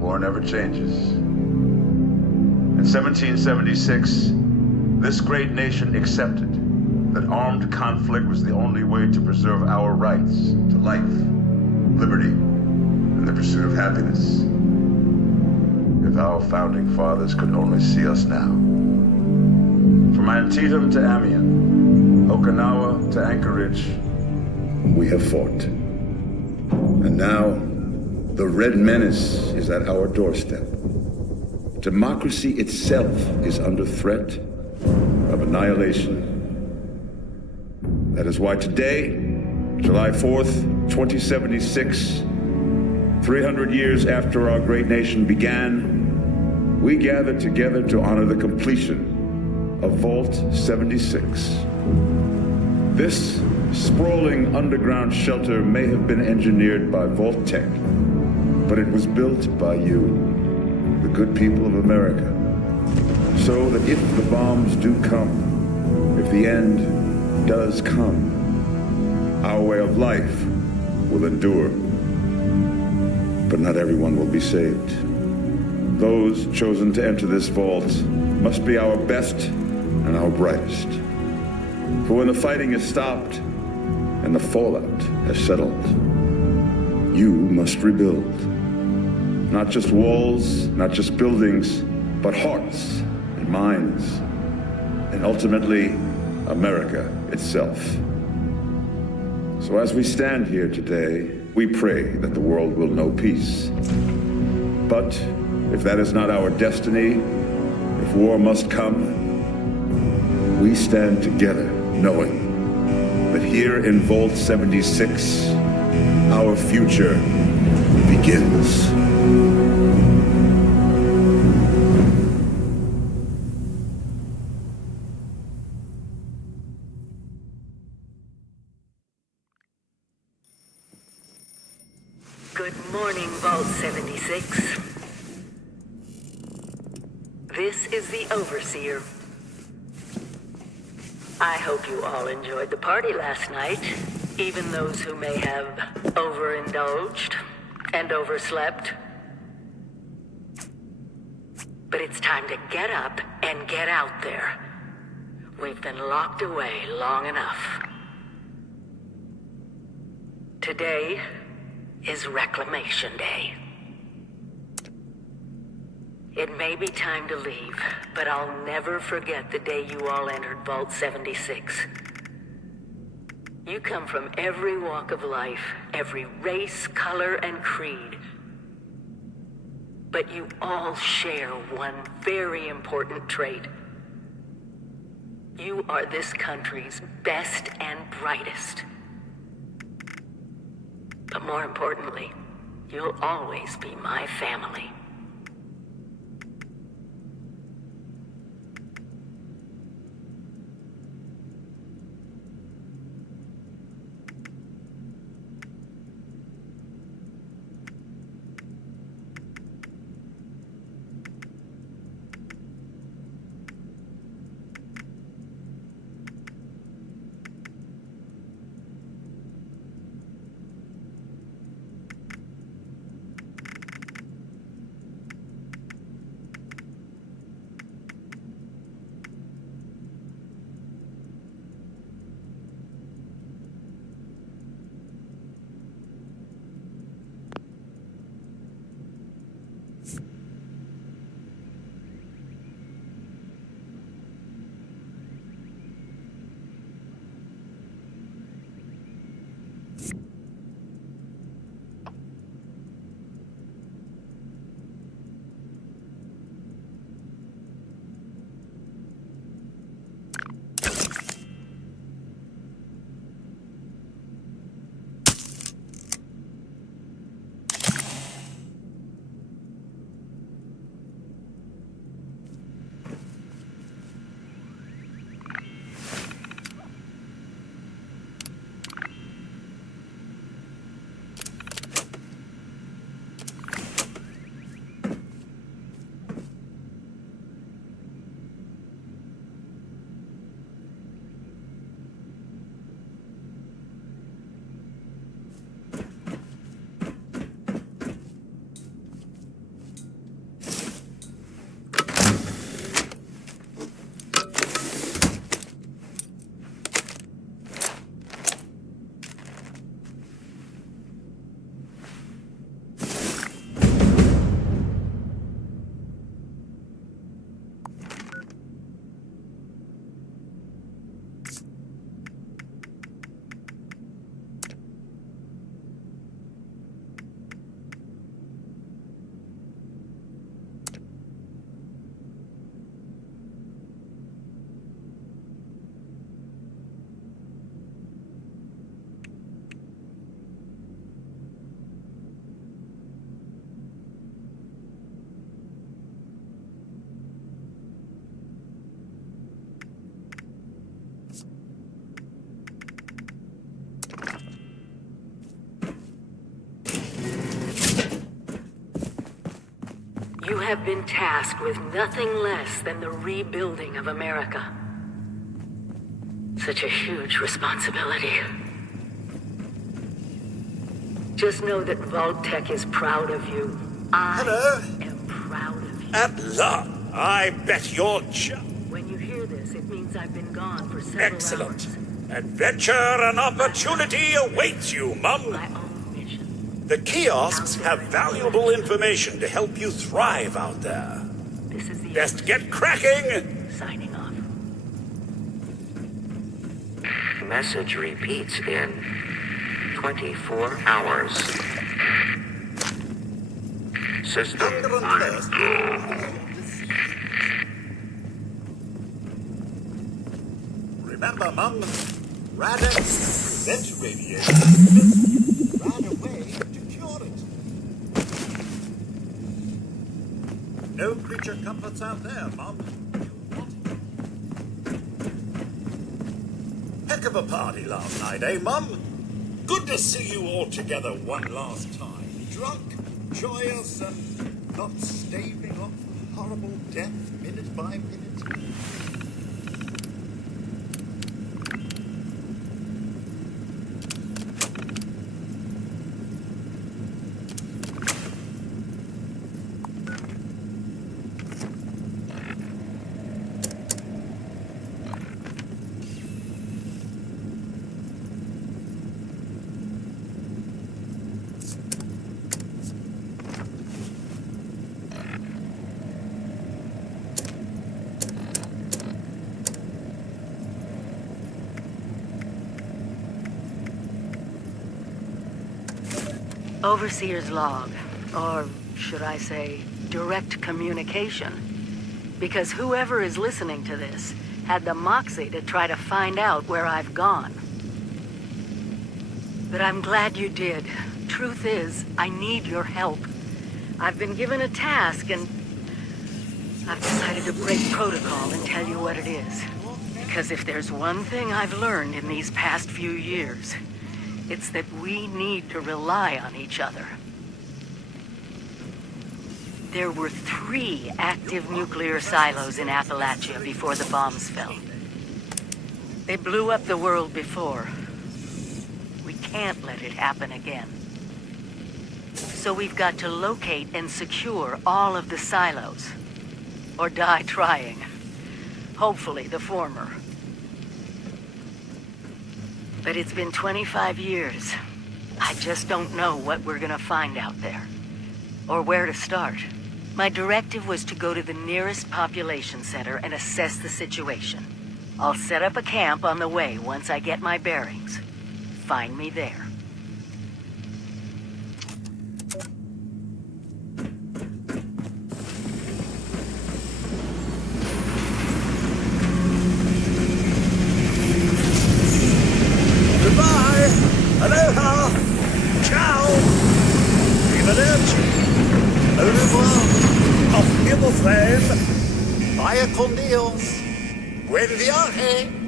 War never changes. In 1776, this great nation accepted that armed conflict was the only way to preserve our rights to life, liberty, and the pursuit of happiness. If our founding fathers could only see us now. From Antietam to Amiens, Okinawa to Anchorage, we have fought. And now, the Red Menace is at our doorstep. Democracy itself is under threat of annihilation. That is why today, July 4th, 2076, 300 years after our great nation began, we gather together to honor the completion of Vault 76. This sprawling underground shelter may have been engineered by Vault-Tec, but it was built by you, the good people of America, so that if the bombs do come, if the end does come, our way of life will endure. But not everyone will be saved. Those chosen to enter this vault must be our best and our brightest. For when the fighting is stopped and the fallout has settled, you must rebuild. Not just walls, not just buildings, but hearts and minds, and ultimately, America itself. So as we stand here today, we pray that the world will know peace. But if that is not our destiny, if war must come, we stand together knowing that here in Vault 76, our future begins. Good morning, Vault 76. This is the Overseer. I hope you all enjoyed the party last night, even those who may have overindulged and overslept. But it's time to get up and get out there. We've been locked away long enough. Today is Reclamation Day. It may be time to leave, but I'll never forget the day you all entered Vault 76. You come from every walk of life, every race, color, and creed. But you all share one very important trait. You are this country's best and brightest. But more importantly, you'll always be my family. have been tasked with nothing less than the rebuilding of America. Such a huge responsibility. Just know that Vault-Tec is proud of you. Hello? I am proud of you. At last, I bet you're When you hear this, it means I've been gone for several excellent. hours. Adventure and opportunity awaits you, Mum. My own mission. The kiosks have valuable information to help you thrive out there. This is the Best get cracking! signing off. Message repeats in 24 hours. System Remember, Mum, Radix prevent radiation. Ran away to cure it. No creature comforts out there, Mum. You want it. Heck of a party last night, eh, Mum? Good to see you all together one last time. Drunk, joyous, and not staving off horrible death minute by minute. Overseer's log, or should I say, direct communication. Because whoever is listening to this had the moxie to try to find out where I've gone. But I'm glad you did. Truth is, I need your help. I've been given a task and I've decided to break protocol and tell you what it is. Because if there's one thing I've learned in these past few years, it's that we need to rely on each other. There were 3 active nuclear silos in Appalachia before the bombs fell. They blew up the world before. We can't let it happen again. So we've got to locate and secure all of the silos. Or die trying. Hopefully the former. But it's been 25 years. I just don't know what we're gonna find out there. Or where to start. My directive was to go to the nearest population center and assess the situation. I'll set up a camp on the way once I get my bearings. Find me there. Goodbye! Aloha! Ciao! Arrivederci! Au revoir! Auf Wiedersehen! Vaya con Dios! Buen viaje!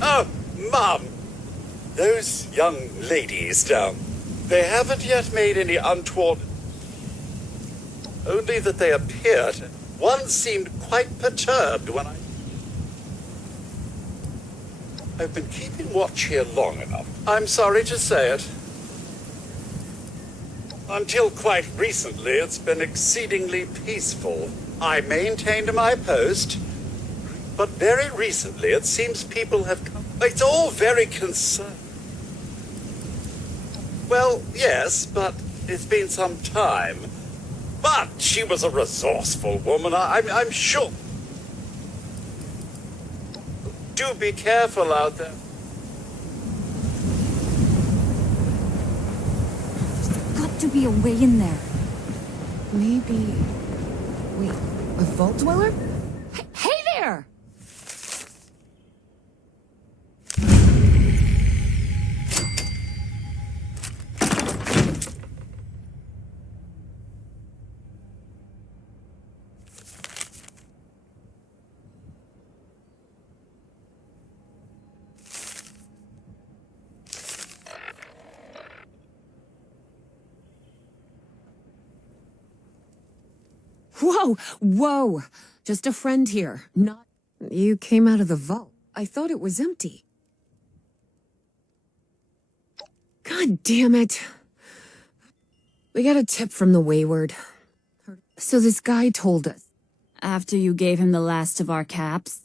Oh, Mum! Those young ladies down, they haven't yet made any untoward... Only that they appeared. One seemed quite perturbed when I've been keeping watch here long enough. I'm sorry to say it. Until quite recently, it's been exceedingly peaceful. I maintained my post, but very recently it seems people have come... It's all very concerned. Well, yes, but it's been some time. But she was a resourceful woman, I'm sure. Do be careful out there. There's got to be a way in there. Maybe... Wait, a vault dweller? Hey there! Whoa! Whoa! Just a friend here, not... You came out of the vault. I thought it was empty. God damn it. We got a tip from the Wayward. So this guy told us. After you gave him the last of our caps?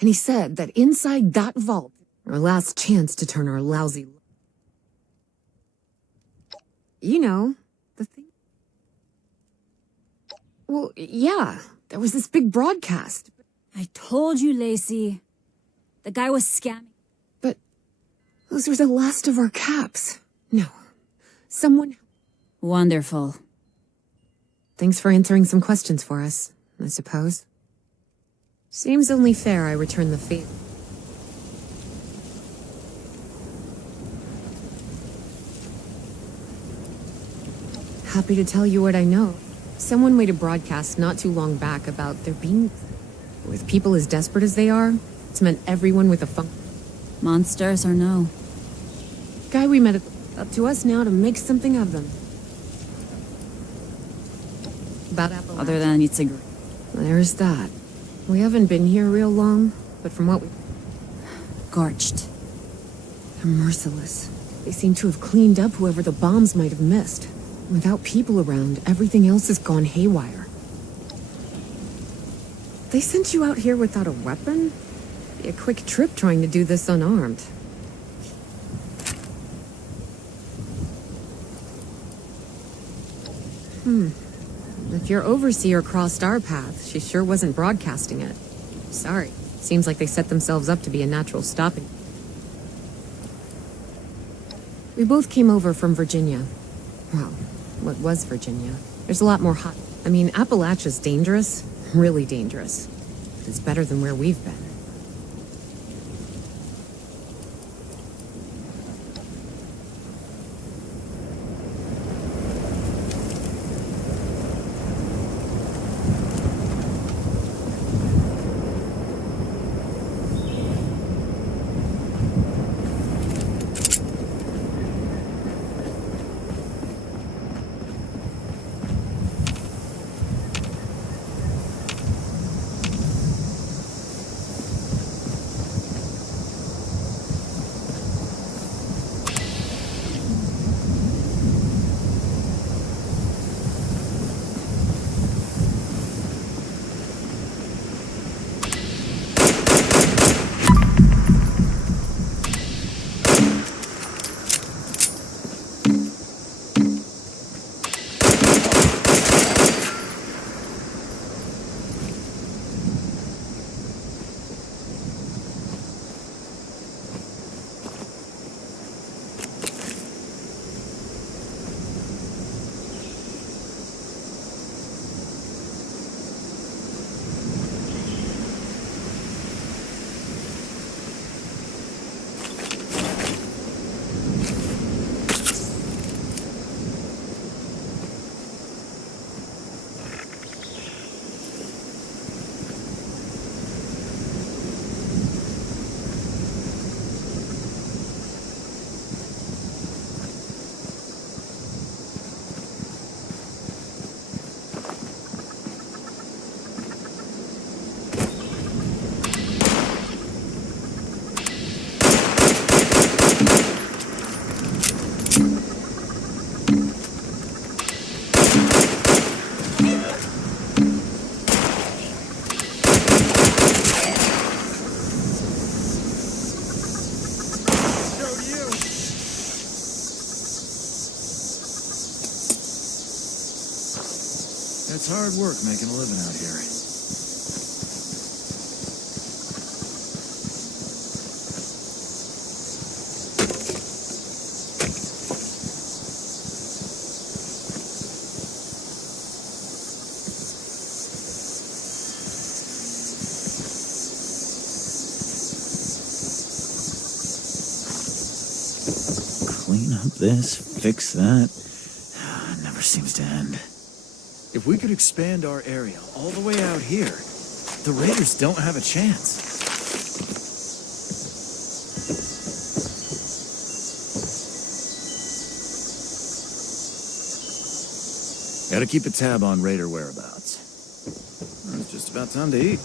And he said that inside that vault, our last chance to turn our lousy... You know, the thing... Well, yeah, there was this big broadcast. I told you, Lacey. The guy was scamming. But those were the last of our caps. No. Someone... Wonderful. Thanks for answering some questions for us, I suppose. Seems only fair I return the favor. Happy to tell you what I know. Someone made a broadcast not too long back about there being... With people as desperate as they are, it's meant everyone with a funk... Monsters or no? Guy we met, up to us now to make something of them. About Appalachia. Other than it's a... There's that. We haven't been here real long, but from what we... Gorged. They're merciless. They seem to have cleaned up whoever the bombs might have missed. Without people around, everything else has gone haywire. They sent you out here without a weapon? Be a quick trip trying to do this unarmed. If your overseer crossed our path, she sure wasn't broadcasting it. Sorry. Seems like they set themselves up to be a natural stopping. We both came over from Virginia. Well, what was Virginia? There's a lot more hot... I mean, Appalachia's dangerous. Really dangerous. But it's better than where we've been. It's hard work making a living out here. Clean up this, fix that. It never seems to end. If we could expand our area all the way out here, the Raiders don't have a chance. Gotta keep a tab on Raider whereabouts. Well, it's just about time to eat.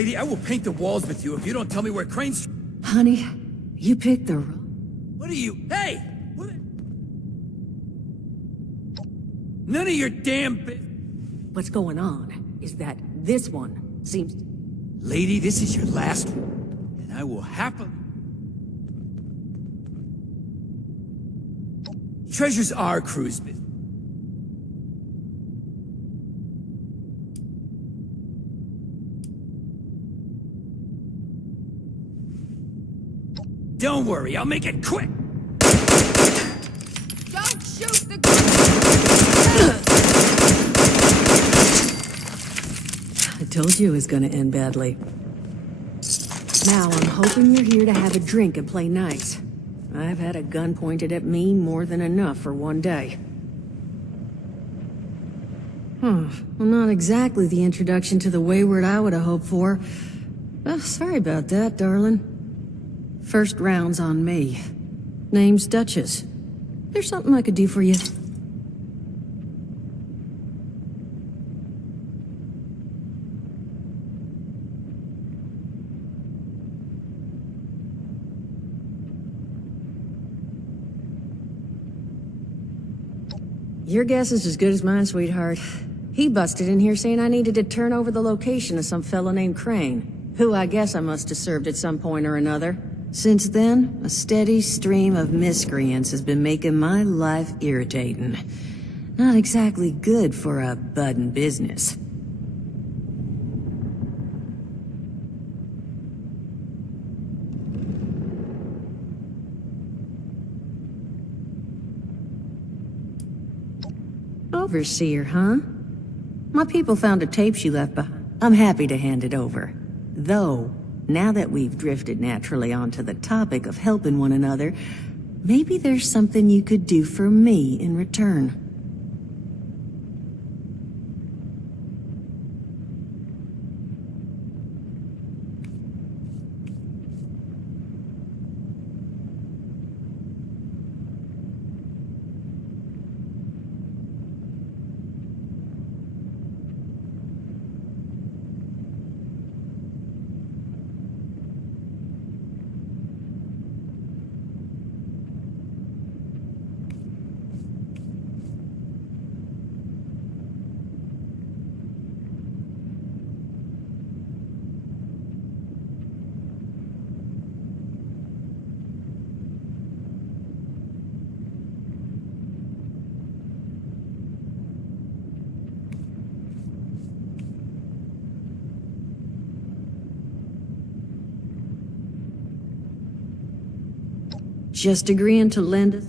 Lady, I will paint the walls with you if you don't tell me where Crane's... Honey, you picked the... What are you... Hey! What... None of your damn... What's going on is that this one seems... Lady, this is your last one. And I will happily... Treasures are crew's business. Don't worry, I'll make it quick! Don't shoot the I told you it was gonna end badly. Now, I'm hoping you're here to have a drink and play nice. I've had a gun pointed at me more than enough for one day. Well, not exactly the introduction to the Wayward I would have hoped for. Oh, sorry about that, darling. First round's on me. Name's Duchess. There's something I could do for you. Your guess is as good as mine, sweetheart. He busted in here saying I needed to turn over the location of some fellow named Crane, who I guess I must have served at some point or another. Since then, a steady stream of miscreants has been making my life irritating. Not exactly good for a budding business. Overseer, huh? My people found a tape she left behind. I'm happy to hand it over. Though, now that we've drifted naturally onto the topic of helping one another, maybe there's something you could do for me in return. Just agreeing to lend us?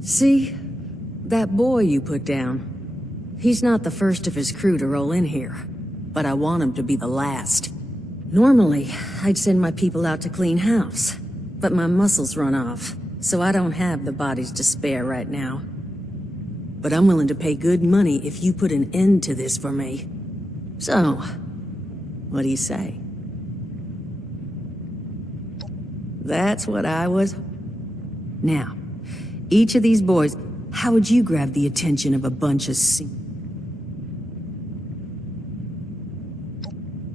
See? That boy you put down. He's not the first of his crew to roll in here, but I want him to be the last. Normally, I'd send my people out to clean house, but my muscles run off, so I don't have the bodies to spare right now. But I'm willing to pay good money if you put an end to this for me. So, what do you say? That's what I was... Now, each of these boys, how would you grab the attention of a bunch of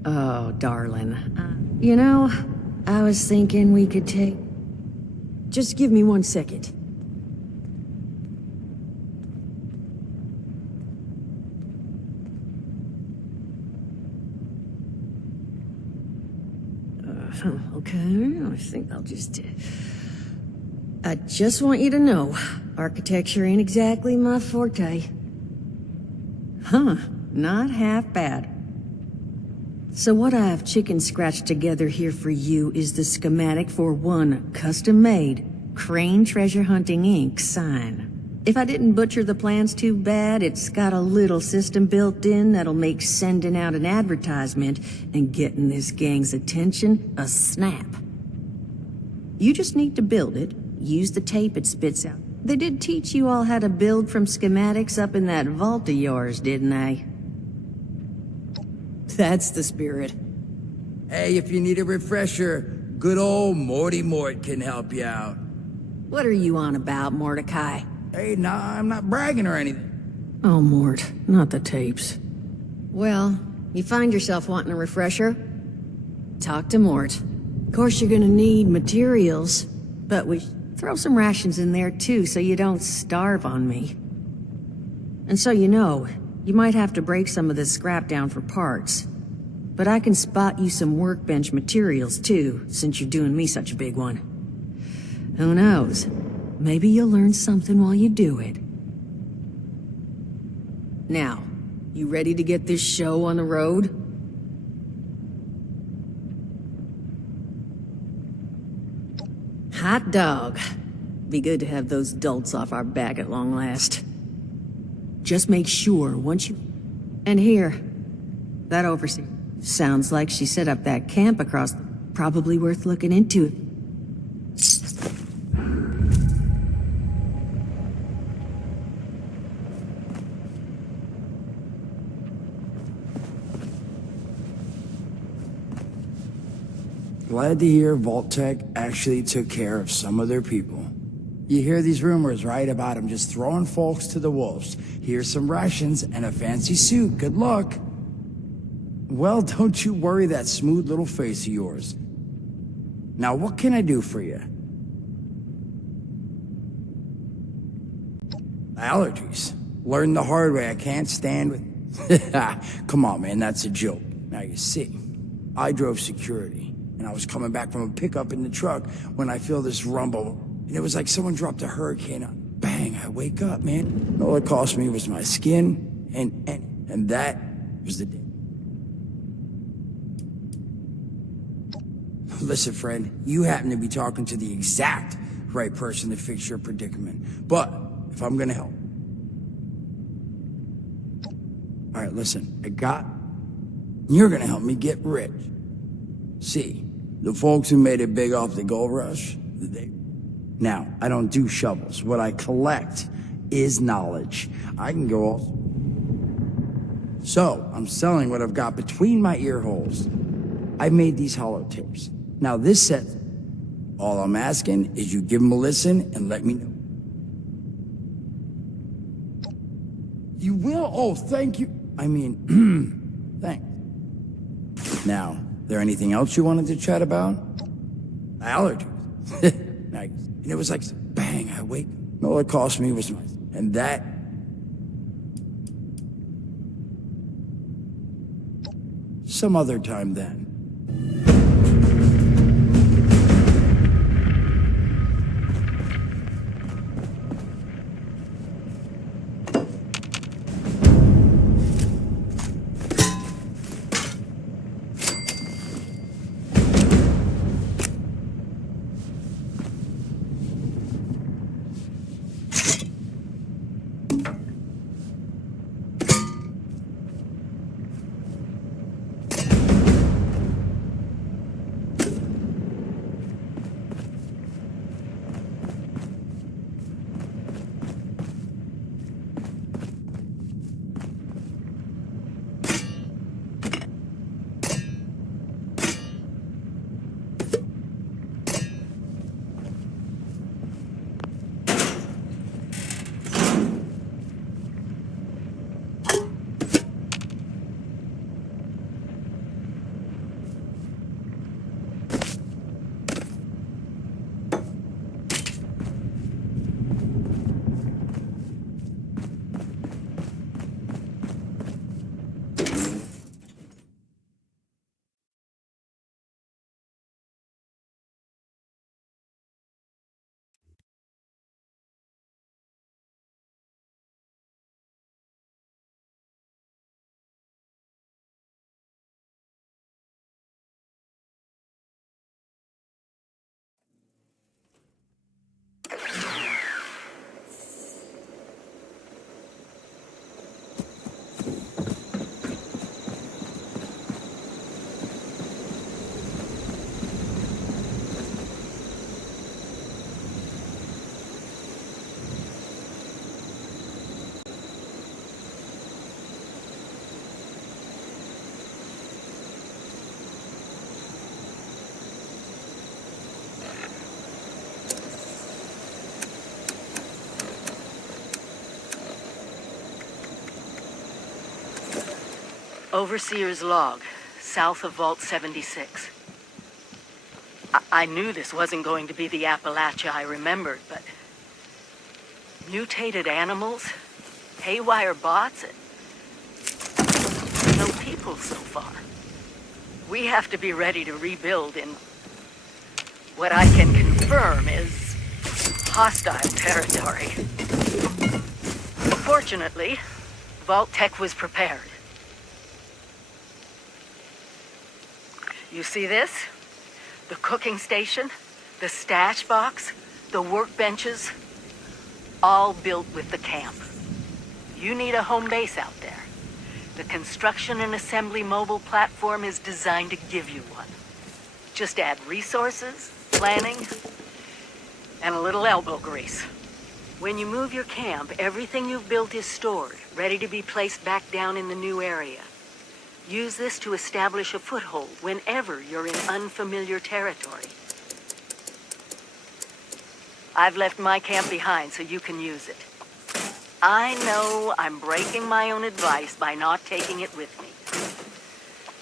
Oh, darling. You know, I was thinking we could take... Just give me 1 second. Okay, I think I'll just... I just want you to know, architecture ain't exactly my forte. Huh, not half bad. So what I've chicken scratched together here for you is the schematic for one custom-made Crane Treasure Hunting Inc. sign. If I didn't butcher the plans too bad, it's got a little system built in that'll make sending out an advertisement and getting this gang's attention a snap. You just need to build it. Use the tape it spits out. They did teach you all how to build from schematics up in that vault of yours, didn't they? That's the spirit. Hey, if you need a refresher, good old Morty Mort can help you out. What are you on about, Mordecai? Hey, nah, I'm not bragging or anything. Oh, Mort, not the tapes. Well, you find yourself wanting a refresher? Talk to Mort. Of course you're gonna need materials, but we throw some rations in there too so you don't starve on me. And so you know, you might have to break some of this scrap down for parts. But I can spot you some workbench materials too, since you're doing me such a big one. Who knows? Maybe you'll learn something while you do it. Now, you ready to get this show on the road? Hot dog. Be good to have those dolts off our back at long last. Just make sure once you... And here, that overseer. Sounds like she set up that camp across... Probably worth looking into. Glad to hear Vault-Tec actually took care of some of their people. You hear these rumors, right, about them just throwing folks to the wolves. Here's some rations and a fancy suit. Good luck. Well, don't you worry that smooth little face of yours. Now, what can I do for you? Allergies. Learned the hard way. I can't stand with... Come on, man, that's a joke. Now, you see, I drove security, and I was coming back from a pickup in the truck when I feel this rumble. And it was like someone dropped a hurricane on. Bang, I wake up, man. All it cost me was my skin, and that was the day. Listen, friend, you happen to be talking to the exact right person to fix your predicament. But if I'm gonna help... All right, listen, you're gonna help me get rich. See, the folks who made it big off the gold rush, Now, I don't do shovels. What I collect is knowledge. I can go all... So, I'm selling what I've got between my ear holes. I made these holotapes. Now, this set... All I'm asking is you give them a listen and let me know. You will? Oh, thank you. I mean, thanks. Now, there anything else you wanted to chat about? Allergies. Nice. And it was like, bang, I wake. All it cost me was my... And that... Some other time then. Overseer's log, south of Vault 76. I knew this wasn't going to be the Appalachia I remembered, but... mutated animals? Haywire bots? No people so far. We have to be ready to rebuild in... what I can confirm is... hostile territory. Fortunately, Vault-Tec was prepared. You see this? The cooking station, the stash box, the workbenches, all built with the camp. You need a home base out there. The construction and assembly mobile platform is designed to give you one. Just add resources, planning, and a little elbow grease. When you move your camp, everything you've built is stored, ready to be placed back down in the new area. Use this to establish a foothold whenever you're in unfamiliar territory. I've left my camp behind so you can use it. I know I'm breaking my own advice by not taking it with me.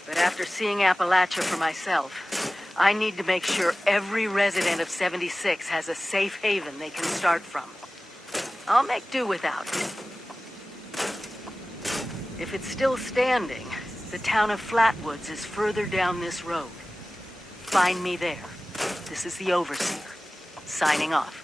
But after seeing Appalachia for myself, I need to make sure every resident of 76 has a safe haven they can start from. I'll make do without it. If it's still standing, the town of Flatwoods is further down this road. Find me there. This is the Overseer, signing off.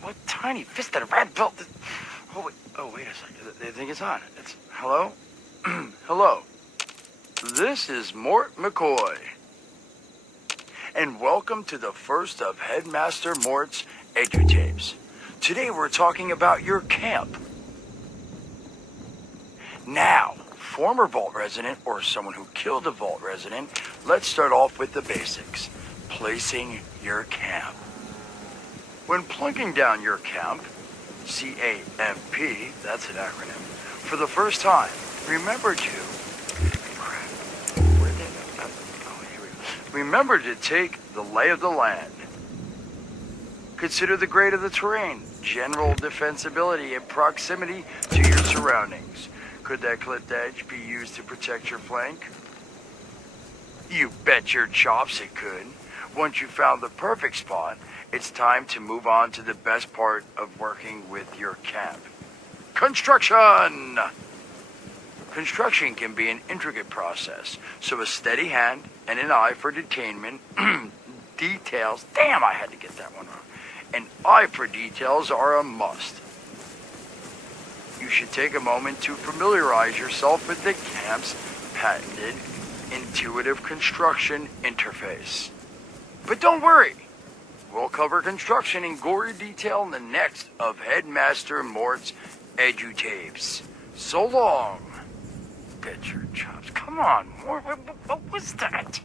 What tiny fisted rat built this? Oh, wait a second. They think it's on. It's, hello? Hello. This is Mort McCoy. And welcome to the first of Headmaster Mort's EduTapes. Today we're talking about your camp. Now, former Vault resident or someone who killed a Vault resident, let's start off with the basics. Placing your camp. When plunking down your camp, C-A-M-P, that's an acronym, for the first time, remember to... Remember to take the lay of the land. Consider the grade of the terrain, general defensibility, and proximity to your surroundings. Could that clipped edge be used to protect your flank? You bet your chops it could. Once you found the perfect spot, it's time to move on to the best part of working with your camp. Construction! Construction can be an intricate process, so a steady hand and an eye for detainment, details, damn, I had to get that one wrong. An eye for details are a must. You should take a moment to familiarize yourself with the camp's patented intuitive construction interface. But don't worry, we'll cover construction in gory detail in the next of Headmaster Mort's edutapes. So long. Bet your chops. Come on, Mort, what was that?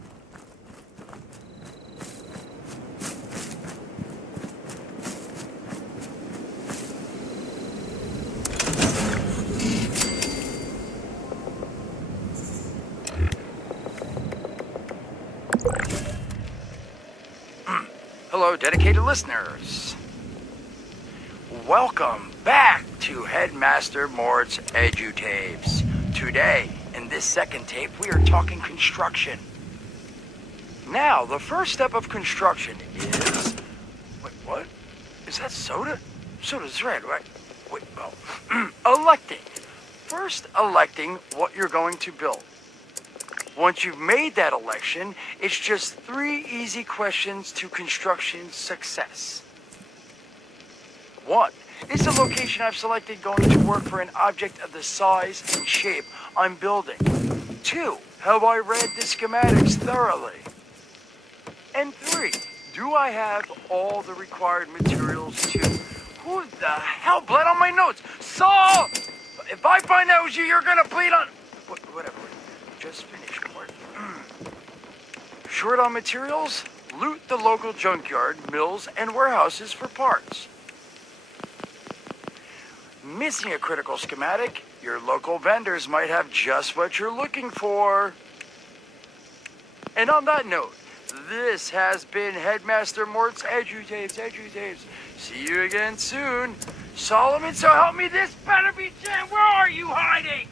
Hello, dedicated listeners. Welcome back to Headmaster Mort's edutapes. Today, in this second tape, we are talking construction. Now, the first step of construction is... Wait, what? Is that soda? Soda's red, right? Wait, well... electing. First, electing what you're going to build. Once you've made that election, it's just 3 easy questions to construction success. 1. Is the location I've selected going to work for an object of the size and shape I'm building? 2. Have I read the schematics thoroughly? And 3. Do I have all the required materials too? Who the hell bled on my notes? Saul! If I find out it was you, you're gonna bleed on... Whatever. Just finished, Mort. Short on materials? Loot the local junkyard, mills, and warehouses for parts. Missing a critical schematic? Your local vendors might have just what you're looking for. And on that note, this has been Headmaster Mort's edutapes. See you again soon. Solomon, so help me, this better be Jen. Where are you hiding?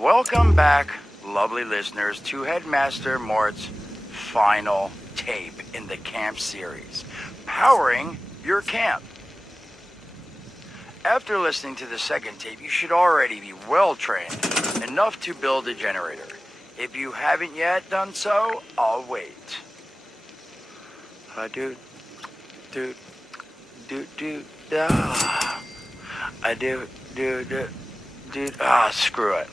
Welcome back, lovely listeners, to Headmaster Mort's final tape in the camp series, Powering Your Camp. After listening to the second tape, you should already be well trained enough to build a generator. If you haven't yet done so, I'll wait. Screw it.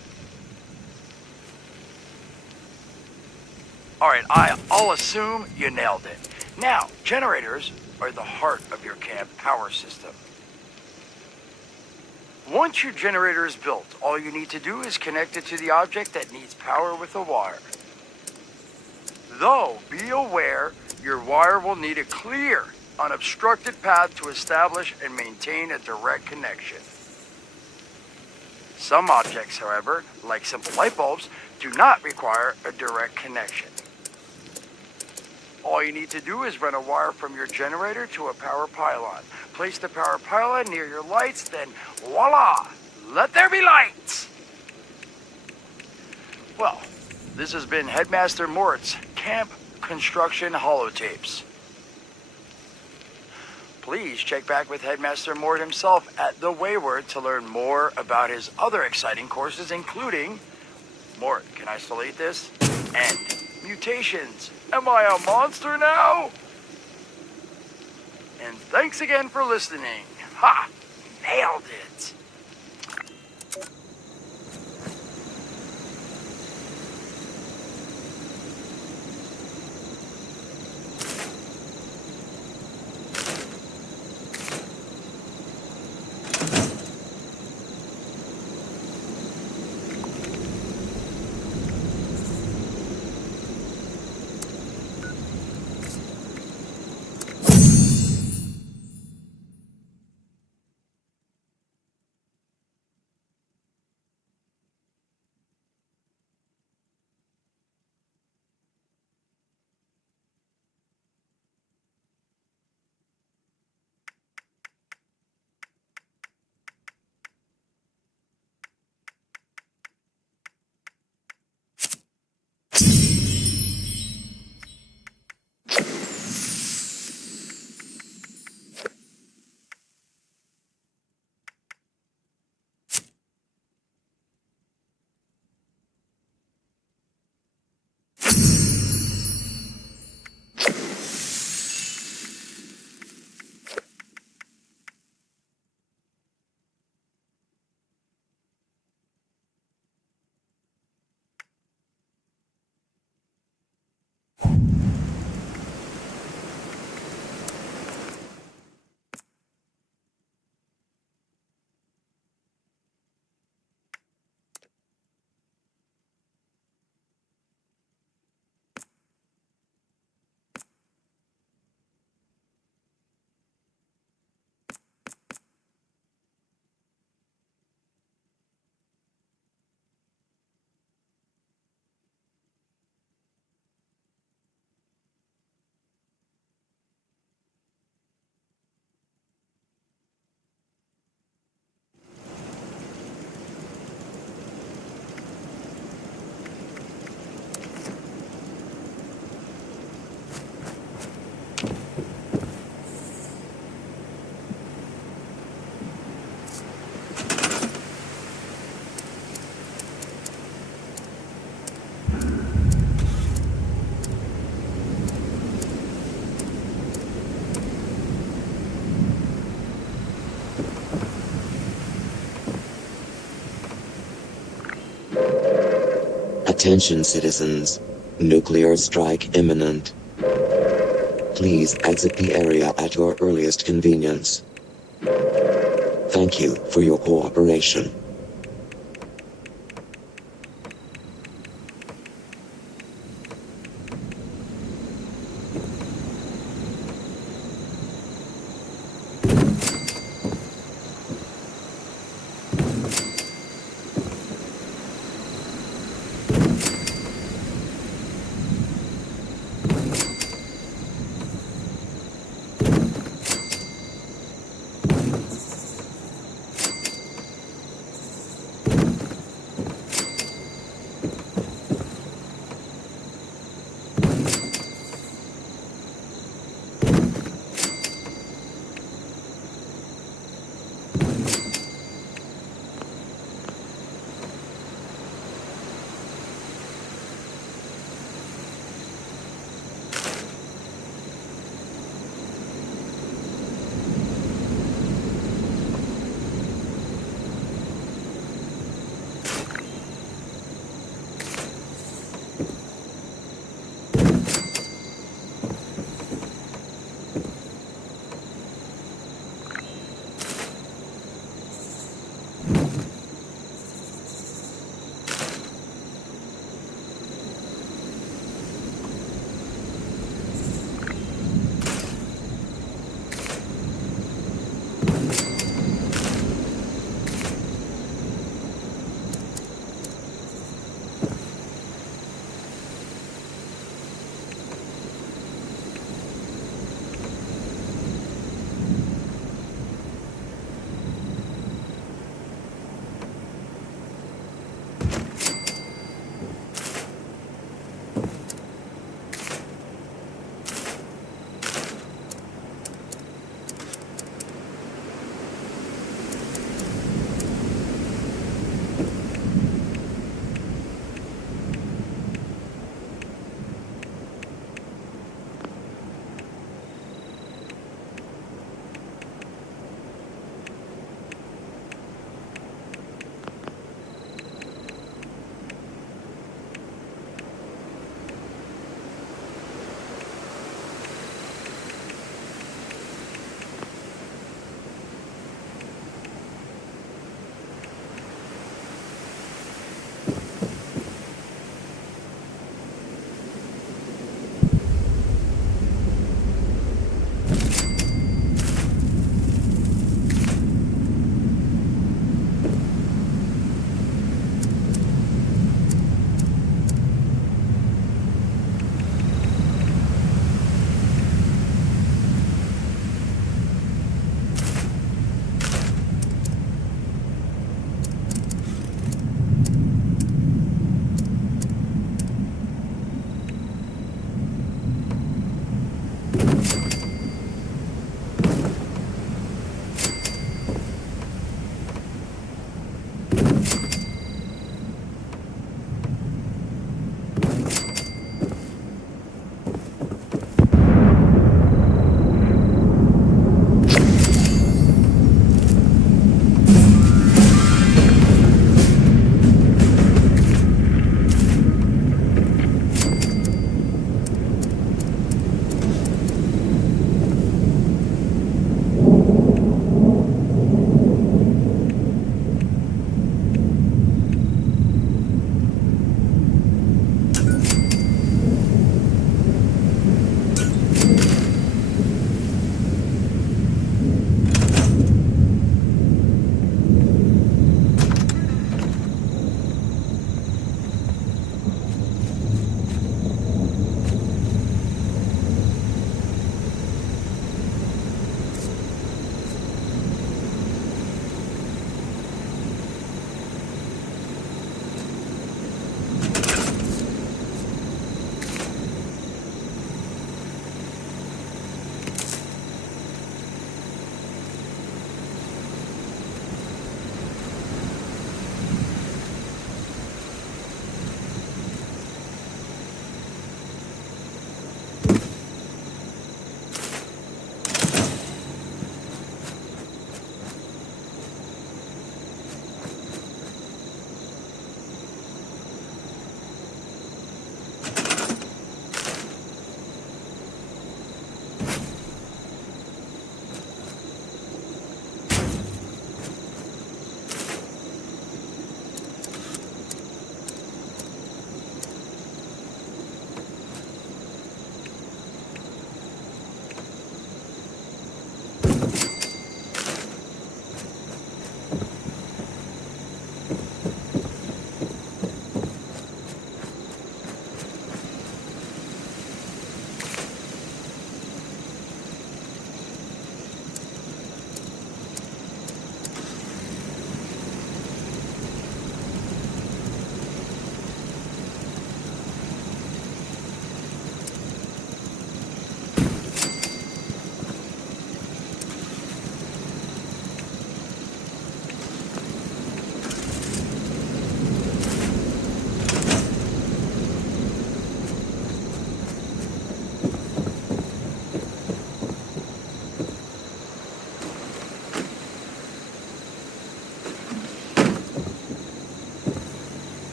Alright, I'll assume you nailed it. Now, generators are the heart of your camp power system. Once your generator is built, all you need to do is connect it to the object that needs power with a wire. Though, be aware, your wire will need a clear, unobstructed path to establish and maintain a direct connection. Some objects, however, like simple light bulbs, do not require a direct connection. All you need to do is run a wire from your generator to a power pylon. Place the power pylon near your lights, then voila! Let there be lights! Well, this has been Headmaster Mort's Camp Construction Holotapes. Please check back with Headmaster Mort himself at The Wayward to learn more about his other exciting courses, including... Mort, can I still eat this? And mutations. Am I a monster now? And thanks again for listening. Ha! Nailed it. Attention citizens. Nuclear strike imminent. Please exit the area at your earliest convenience. Thank you for your cooperation.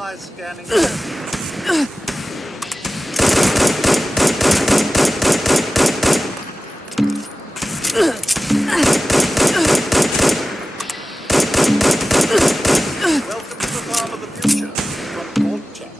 my scanning. Welcome to the farm of the future from Vault-Tec.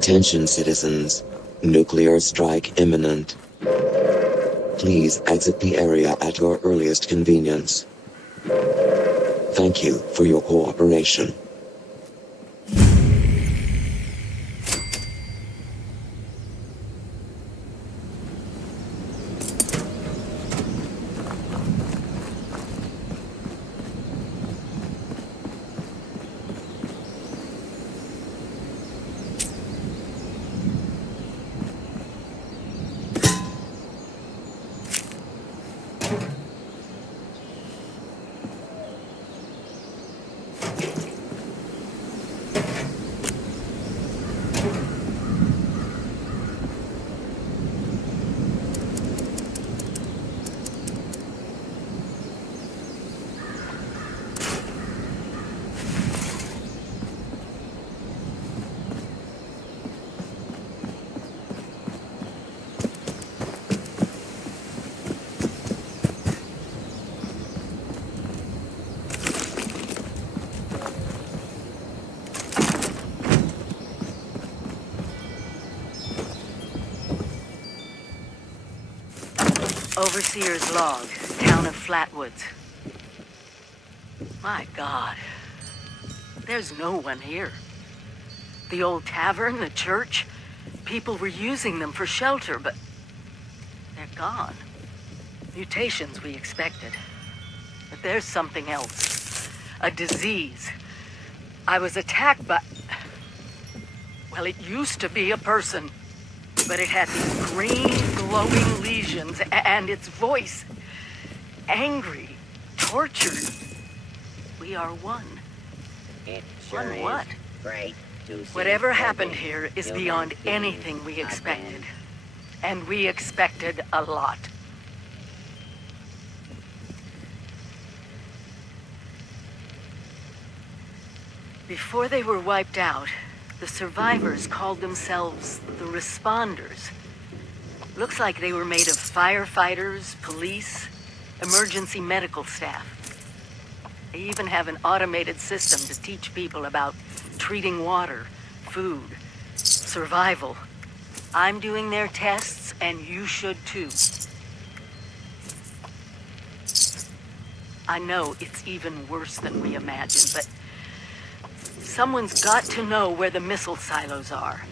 Attention citizens. Nuclear strike imminent. Please exit the area at your earliest convenience. Thank you for your cooperation. Overseer's log, town of Flatwoods. My God. There's no one here. The old tavern, the church, people were using them for shelter, but they're gone. Mutations we expected. But there's something else. A disease. I was attacked by... Well, it used to be a person. But it had these green, glowing lesions, and its voice, angry, tortured. We are one. It sure One what? is great to see Whatever happened living here is human beyond beings anything we expected. again. And we expected a lot. Before they were wiped out, the survivors called themselves the Responders. Looks like they were made of firefighters, police, emergency medical staff. They even have an automated system to teach people about treating water, food, survival. I'm doing their tests, and you should too. I know it's even worse than we imagined, but someone's got to know where the missile silos are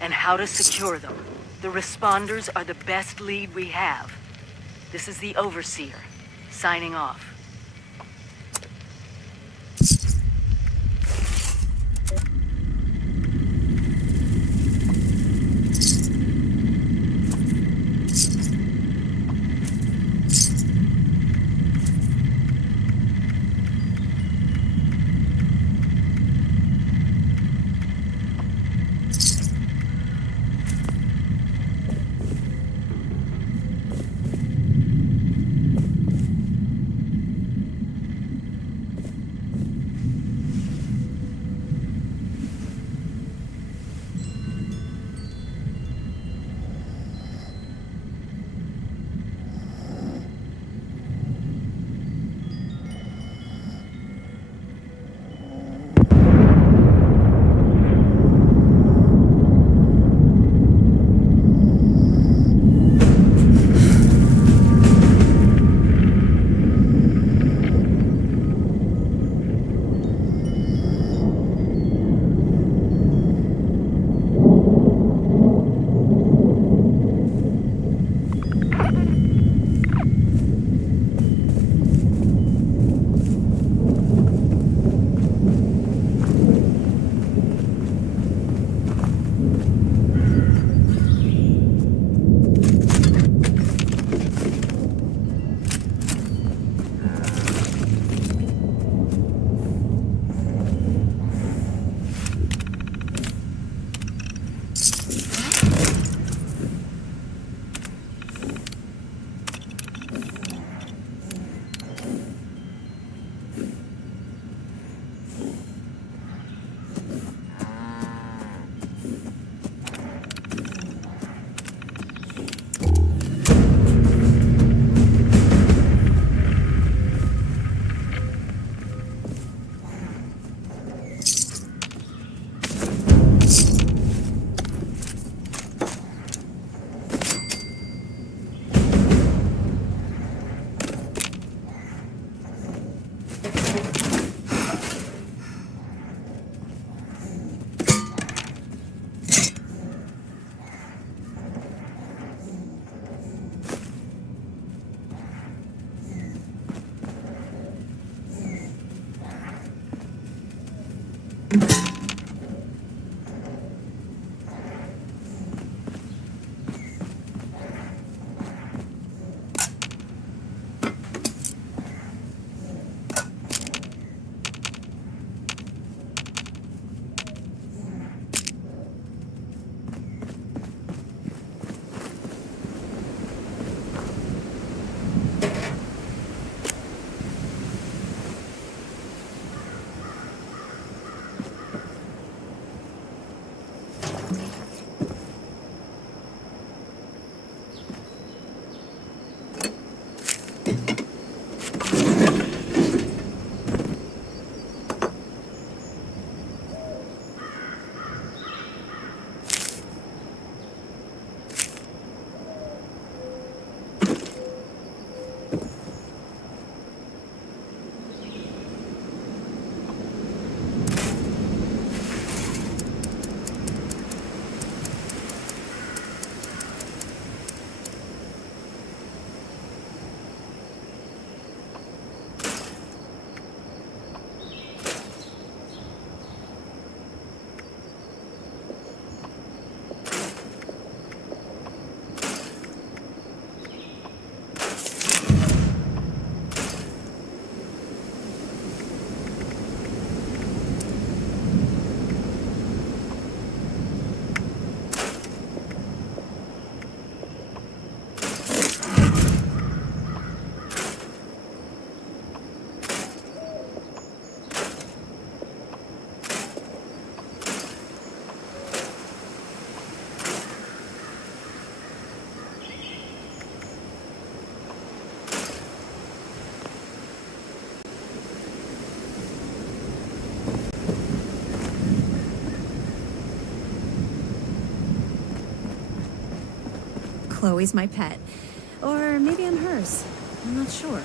and how to secure them. The Responders are the best lead we have. This is the Overseer, signing off. Chloe's my pet. Or maybe I'm hers. I'm not sure.